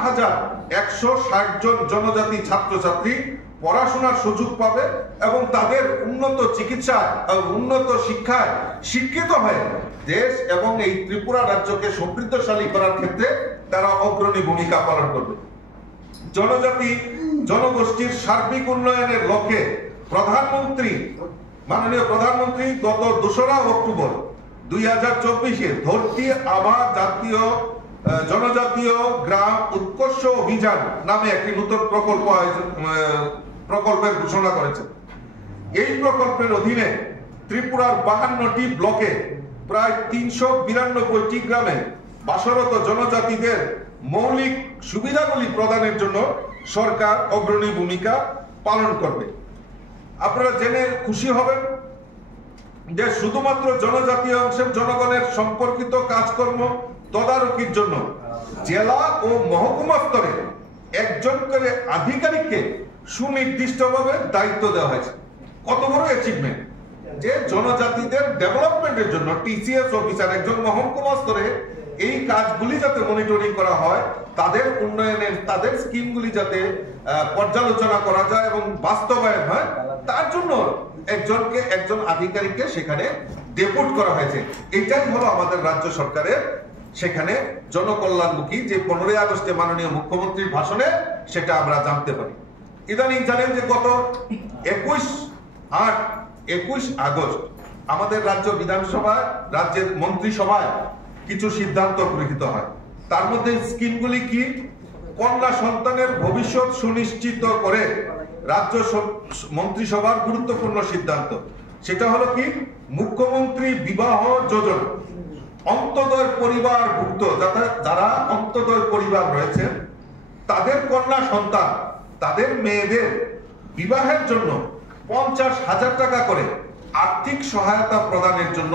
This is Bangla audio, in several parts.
8,160 জন জনজাতি ছাত্রছাত্রী পড়াশোনার সুযোগ পাবে এবং তাদের উন্নত চিকিৎসা উন্নত শিক্ষায় শিক্ষিত হয়ে দেশ এবং এই ত্রিপুরা রাজ্যকে সমৃদ্ধশালী করার ক্ষেত্রে তারা অগ্রণী ভূমিকা পালন করবে। জনজাতি জনগোষ্ঠীর সার্বিক উন্নয়নের লক্ষ্যে মাননীয় প্রধানমন্ত্রী গত 2রা অক্টোবর 2024-এ ধরতি আবা জাতীয় জনজাতীয় গ্রাম উৎকর্ষ অভিযান নামে একটি নতুন প্রকল্পের ঘোষণা করেছেন। এই প্রকল্পের অধীনে ত্রিপুরার 52টি ব্লকে প্রায় 392টি গ্রামে বাসরত জনজাতিদের মৌলিক সুবিধাগুলি প্রদানের জন্য সরকার অগ্রণী ভূমিকা পালন করবে। আপনারা জেনে খুশি হবেন যে শুধুমাত্র জনজাতীয় অংশের জনগণের সম্পর্কিত কাজকর্ম তদারকির জন্য জেলা ও মহকুমা স্তরে একজন করে আধিকারিককে সুনির্দিষ্টভাবে দায়িত্ব দেওয়া হয়েছে। কত বড় অ্যাচিভমেন্ট যে জনজাতিদের ডেভেলপমেন্টের জন্য টিসিএস অফিসার একজন মহকুমা স্তরে এই কাজগুলি যাতে মনিটরিং করা হয়, তাদের উন্নয়নের তাদের স্কিমগুলি যাতে পর্যালোচনা করা যায় এবং বাস্তবায়ন হয়, তার জন্য একজন আধিকারিককে সেখানে ডেপুট করা হয়েছে। এটাই হলো আমাদের রাজ্য সরকারের সেখানে জনকল্যাণমুখী যে 15ই আগস্টে মাননীয় মুখ্যমন্ত্রীর ভাষণে সেটা আমরা জানতে পারি। ইদানিং জানেন যে গত 21 আগস্ট আমাদের রাজ্য বিধানসভায় রাজ্যের মন্ত্রিসভায় কিছু সিদ্ধান্ত গৃহীত হয়। তার মধ্যে স্কিমগুলি কি? কন্যা সন্তানের ভবিষ্যৎ সুনিশ্চিত করে রাজ্য মন্ত্রিসভার গুরুত্বপূর্ণ সিদ্ধান্ত সেটা হলো কি, মুখ্যমন্ত্রী বিবাহ যোজনা। অন্তোদয় পরিবারভুক্ত যারা অন্তোদয় পরিবার রয়েছে তাদের কন্যা সন্তান তাদের মেয়েদের বিবাহের জন্য 50,000 টাকা করে আর্থিক সহায়তা প্রদানের জন্য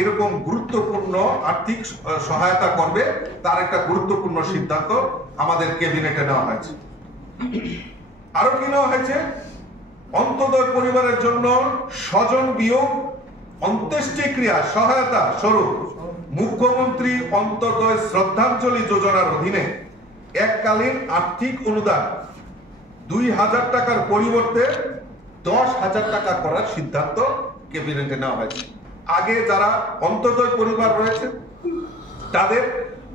এরকম গুরুত্বপূর্ণ আর্থিক সহায়তা করবে তার একটা গুরুত্বপূর্ণ সিদ্ধান্ত আমাদের ক্যাবিনেটে নেওয়া হয়েছে। আরো কি নেওয়া হয়েছে? অন্তোদয় পরিবারের জন্য স্বজন বিয়োগ অন্ত্যেষ্টিক্রিয়া সহায়তা স্বরূপ মুখ্যমন্ত্রী অন্তোদয় শ্রদ্ধাঞ্জলি যোজনার অধীনে এককালীন আর্থিক অনুদান 2,000 টাকার পরিবর্তে 10,000 টাকা করার সিদ্ধান্ত ক্যাবিনেটে নেওয়া হয়েছে। আগে যারা অন্তোদয় পরিবার রয়েছে তাদের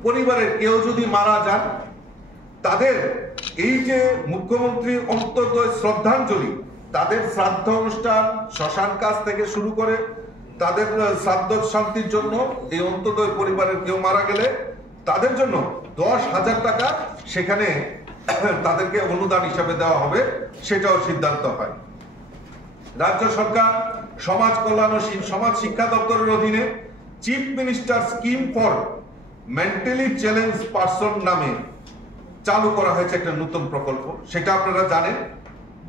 পরিবারের কেউ যদি মারা যান, তাদের এই যে মুখ্যমন্ত্রী অন্তোদয় শ্রদ্ধাঞ্জলি, তাদের শ্রাদ্ধ অনুষ্ঠান শ্মশান কাজ থেকে শুরু করে তাদের শ্রাদ্ধ শান্তির জন্য এই অন্তোদয় পরিবারের কেউ মারা গেলে তাদের জন্য 10,000 টাকা সেখানে তাদেরকে অনুদান হিসাবে দেওয়া হবে, সেটাও সিদ্ধান্ত হয়। রাজ্য সরকার সমাজ কল্যাণ ও সমাজ শিক্ষা দপ্তরের অধীনে chief minister scheme for mentally challenge person নামে চালু করা হয়েছে একটা নতুন প্রকল্প। সেটা আপনারা জানেন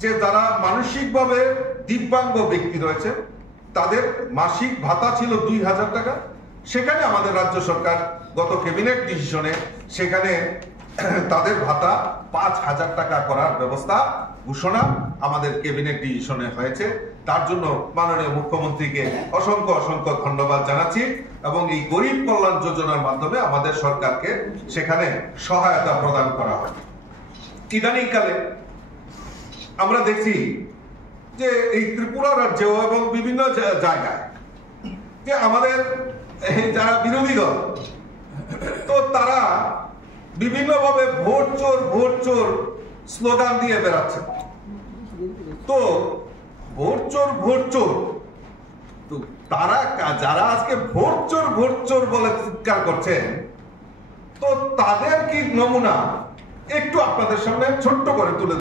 যে যারা মানসিকভাবে দিব্যাঙ্গ ব্যক্তি রয়েছে তাদের মাসিক ভাতা ছিল 2,000 টাকা, সেখানে আমাদের রাজ্য সরকার গত ক্যাবিনেট ডিসিশনে সেখানে তাদের ভাতা 5,000 টাকা করার ব্যবস্থা ঘোষণা আমাদের ক্যাবিনেট ডিসিশনে হয়েছে। তার জন্য মাননীয় মুখ্যমন্ত্রীকে অসংখ্য ধন্যবাদ জানাচ্ছি এবং এই গরিব কল্যাণ যোজনার মাধ্যমে আমাদের সরকারকে সেখানে সহায়তা প্রদান করা হয়। ইদানিংকালে আমরা দেখছি যে এই ত্রিপুরা রাজ্যে এবং বিভিন্ন জায়গায় যে আমাদের যারা বিরোধী দল তো তারা বিভিন্নভাবে ভোট চোর স্লোগান দিয়ে বেড়াচ্ছে। তো ভোট চোর তো তারা যারা আজকে ভোট চোর বলে চিৎকার করছেন, তো তাদের কি নমুনা একটু আপনাদের সামনে ছোট্ট করে তুলে